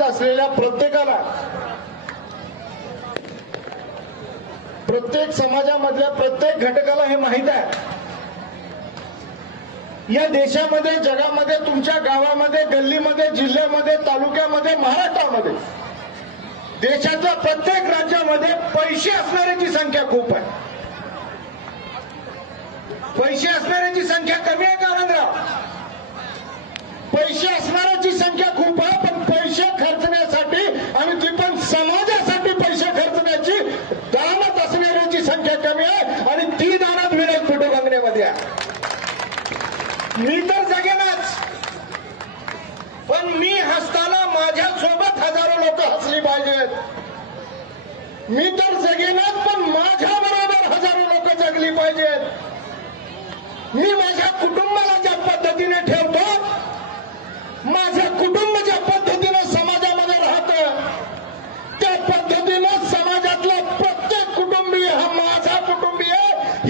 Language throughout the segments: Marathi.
उपस्थित असलेल्या प्रत्येकाला प्रत्येक समाजामधल्या प्रत्येक घटकाला हे माहीत आहे. या देशामध्ये जगामध्ये तुमच्या गावामध्ये गल्लीमध्ये जिल्ह्यामध्ये तालुक्यामध्ये महाराष्ट्रामध्ये देशाच्या प्रत्येक राज्यामध्ये पैसे असणाऱ्याची संख्या खूप आहे. पैसे असणाऱ्याची संख्या कमी आहे का आनंदराव? पैसे असणार संख्या खूप आहे पण पैसे खर्चण्यासाठी आणि ती पण समाजासाठी पैसे खर्चण्याची दानत असणाऱ्याची संख्या कमी आहे आणि ती दानत विनोद फोटो गंगण्यामध्ये आहे मी तर जगेनच पण मी हसताना माझ्या सोबत हजारो लोक हसली पाहिजेत मी तर जगेनच पण माझ्या बरोबर हजारो लोक जगली पाहिजेत. मी माझ्या कुटुंबाला ज्या पद्धतीने ठेवतो माझं कुटुंब ज्या पद्धतीनं समाजामध्ये राहत त्या पद्धतीनं समाजातला प्रत्येक कुटुंबीय हा माझा कुटुंबीय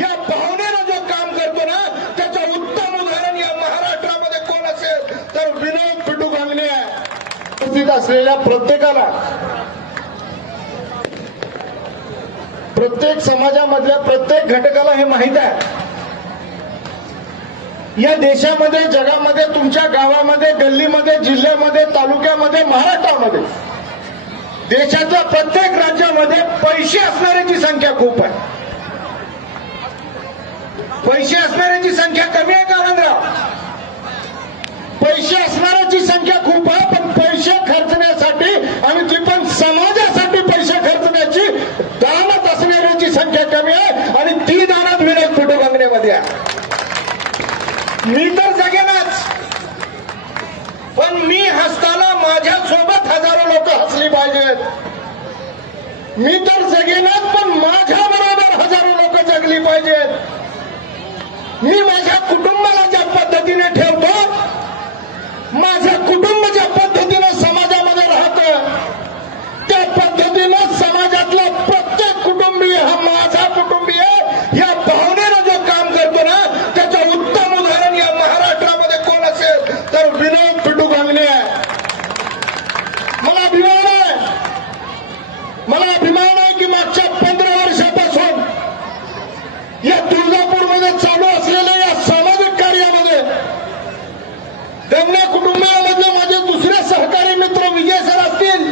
या भावनेनं जो काम करतो ना त्याचं उत्तम उदाहरण या महाराष्ट्रामध्ये कोण असेल? तर विनोद पिटू गांगणे आहे. उपस्थित असलेल्या प्रत्येकाला प्रत्येक समाजामधल्या प्रत्येक घटकाला हे माहीत आहे. या देशामध्ये जगामध्ये तुमच्या गावामध्ये गल्लीमध्ये जिल्ह्यामध्ये तालुक्यामध्ये महाराष्ट्रामध्ये देशाच्या प्रत्येक राज्यामध्ये पैसे असणाऱ्याची संख्या खूप आहे. पैसे असणाऱ्याची संख्या कमी आहे का आनंदराव? पैसे असणाऱ्याची संख्या खूप आहे पण पैसे खर्चण्यासाठी आणि ती पण समाजासाठी पैसे खर्चण्याची दानत असणाऱ्याची संख्या कमी आहे आणि ती दानत विनोद फोटो गंगण्यामध्ये आहे मी तर जगेनच. पण मी हसताना माझ्या सोबत हजारो लोक हसली पाहिजेत. मी तर जगेनच पण माझ्या बरोबर हजारो लोक जगली पाहिजेत मी माझ्या कुटुंबाला ज्या पद्धतीने ठेवतो माझं कुटुंब ज्या पद्धतीनं समाजामध्ये राहतं त्या पद्धतीनं समाजातला प्रत्येक कुटुंबीय हा माझा कुटुंबीय या भावनेनं जो काम करतो ना त्याचं उत्तम उदाहरण या महाराष्ट्रामध्ये कोण असेल तर विनोद पिटू गांगणे आहे मला अभिमान आहे मला अभिमान आहे की मागच्या पंधरा वर्षापासून या तुळजापूरमध्ये चालू असलेल्या या सामाजिक कार्यामध्ये गंगणे कुटुंबामधले माझे दुसरे सहकारी मित्र विजय सर असतील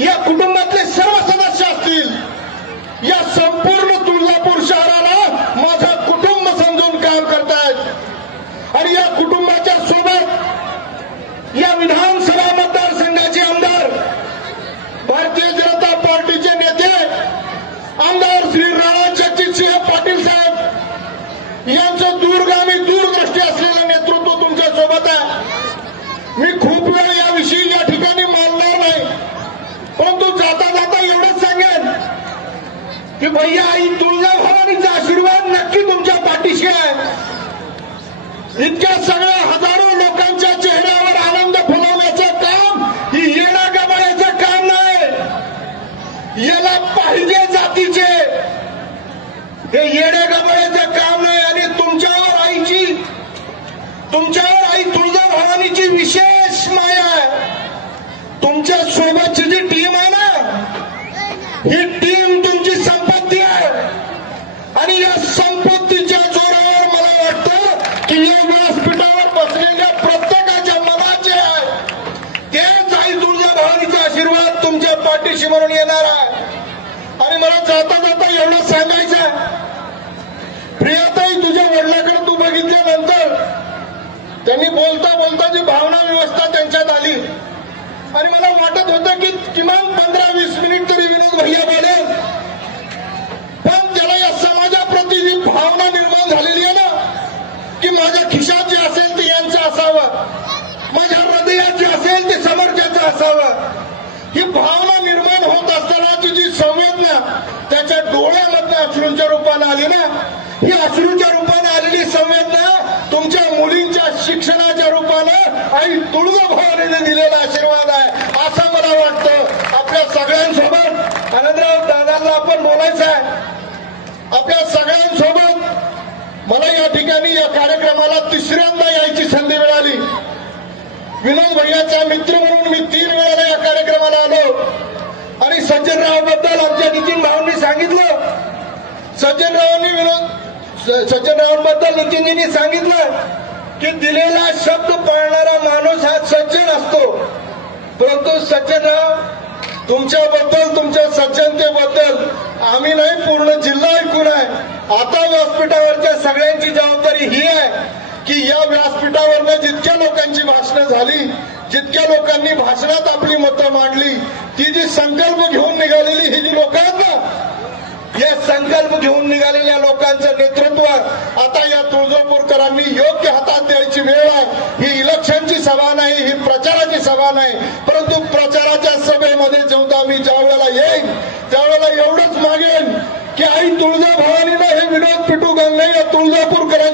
या कुटुंबातले सर्व सदस्य असतील या संपूर्ण तुळजापूर शहराला माझं कुटुंब समजून काम करतायत आणि या कुटुंबाच्या सोबत या विधानसभा मतदारसंघाचे आमदार भारतीय जनता पार्टीचे नेते आमदार श्री राणा जगजितसिंह पाटील साहेब यांचं दूरगामी दूरदृष्टी असलेलं नेतृत्व तुमच्यासोबत आहे मी खूप वेळ याविषयी या ठिकाणी मानणार नाही परंतु जाता जाता एवढंच सांगेन की भैया आई तुळजाभवानीचा आशीर्वाद नक्की तुमच्या पाठीशी आहे इतक्या सगळ्या हजारो लोकांच्या चेहऱ्यावर आनंद फुलवण्याचं काम ही येणा गमाळ्याचं काम नाही. याला पाहिजे जातीचे. हे येणे गमाळ्याचं काम नाही आणि तुमच्यावर आईची तुमच्यावर आई तुळजाभवानीची विशेष माया आहे. तुमच्या सोबतची जी टीम आहे ना ही टीम तुमची संपत्ती आहे. आणि या संपत्ती पाठीशी म्हणून येणार आहे. आणि मला जाता जाता एवढं सांगायचं आहे प्रियाताई तुझ्या वडिलाकडे तू बघितल्यानंतर त्यांनी बोलता बोलता जी भावना व्यवस्था त्यांच्यात आली. आणि मला वाटत होतं की किमान पंधरा वीस मिनिट तरी विनोद भैया बोलेल. पण त्याला या समाजाप्रती जी भावना निर्माण झालेली आहे ना की माझ्या खिशात जे असेल ते यांचं असावं. माझ्या हृदयात जे असेल ते समर्थ्याचं असावं. ही भावना होत असतानाची जी संवेदना त्याच्या डोळ्यामधनं अश्रूंच्या रूपानं आली ना ही अश्रूच्या रूपानं आलेली संवेदना तुमच्या मुलींच्या शिक्षणाच्या रूपानं आई तुळजाभवानीने दिलेला आशीर्वाद आहे असं मला वाटतं. आपल्या सगळ्यांसोबत आनंदराव दादांना आपण बोलायचं आहे. आपल्या सगळ्यांसोबत मला या ठिकाणी या कार्यक्रमाला तिसऱ्यांदा यायची संधी मिळाली. विनोद भैयाचा मित्र म्हणून मी तीन वेळाला या कार्यक्रमाला आलो. तुमच्याबद्दल आमच्या नितीन भाऊंनी सांगितलं. सज्जनरावांनी विनोद सज्जनरावांबद्दल स- नितीनजींनी सांगितलं की दिलेला शब्द पाळणारा माणूस हा सज्जन असतो. परंतु सज्जनराव तुमच्याबद्दल तुमच्या सज्जनतेबद्दल आम्ही नाही पूर्ण जिल्हा ऐकून आहे. आता व्यासपीठावरच्या सगळ्यांची जबाबदारी ही आहे की या व्यासपीठावरनं जितक्या लोकांची भाषणं झाली जितक्या लोकांनी भाषणात आपली मतं मांडली ती जी संकल्प घेऊन निघालेली ही जी लोक आहेत ना या संकल्प घेऊन निघालेल्या लोकांचं नेतृत्व आता या तुळजापूरकरांनी योग्य हातात द्यायची वेळ आहे. ही इलेक्शनची सभा नाही ही प्रचाराची सभा नाही परंतु प्रचाराच्या सभेमध्ये जेव्हा मी ज्या वेळेला येईन त्यावेळेला एवढंच मागेन की आई तुळजा भवानीनं हे विनोद पिटू गंगे या तुळजापूरकरांनी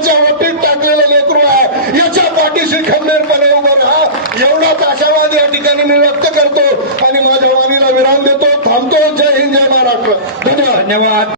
एवढाच आशावाद या ठिकाणी मी व्यक्त करतो आणि माझ्या वाणीला विराम देतो. थांबतो. जय हिंद जय महाराष्ट्र. धन्यवाद. धन्यवाद.